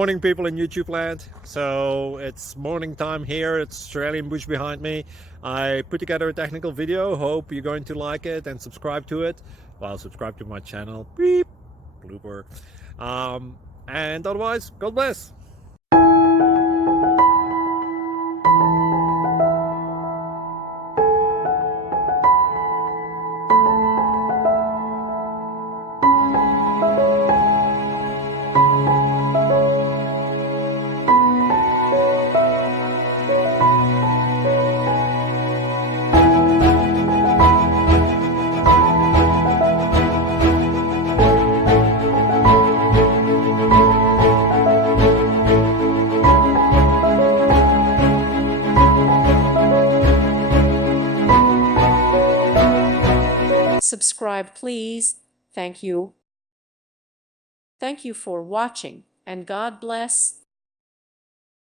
Morning, people in YouTube land. So it's morning time here. It's Australian bush behind me. I put together a technical video. Hope you're going to like it and subscribe to it. Well, subscribe to my channel. Beep. Blooper. And otherwise, God bless. Subscribe, please. Thank you. Thank you for watching, and God bless.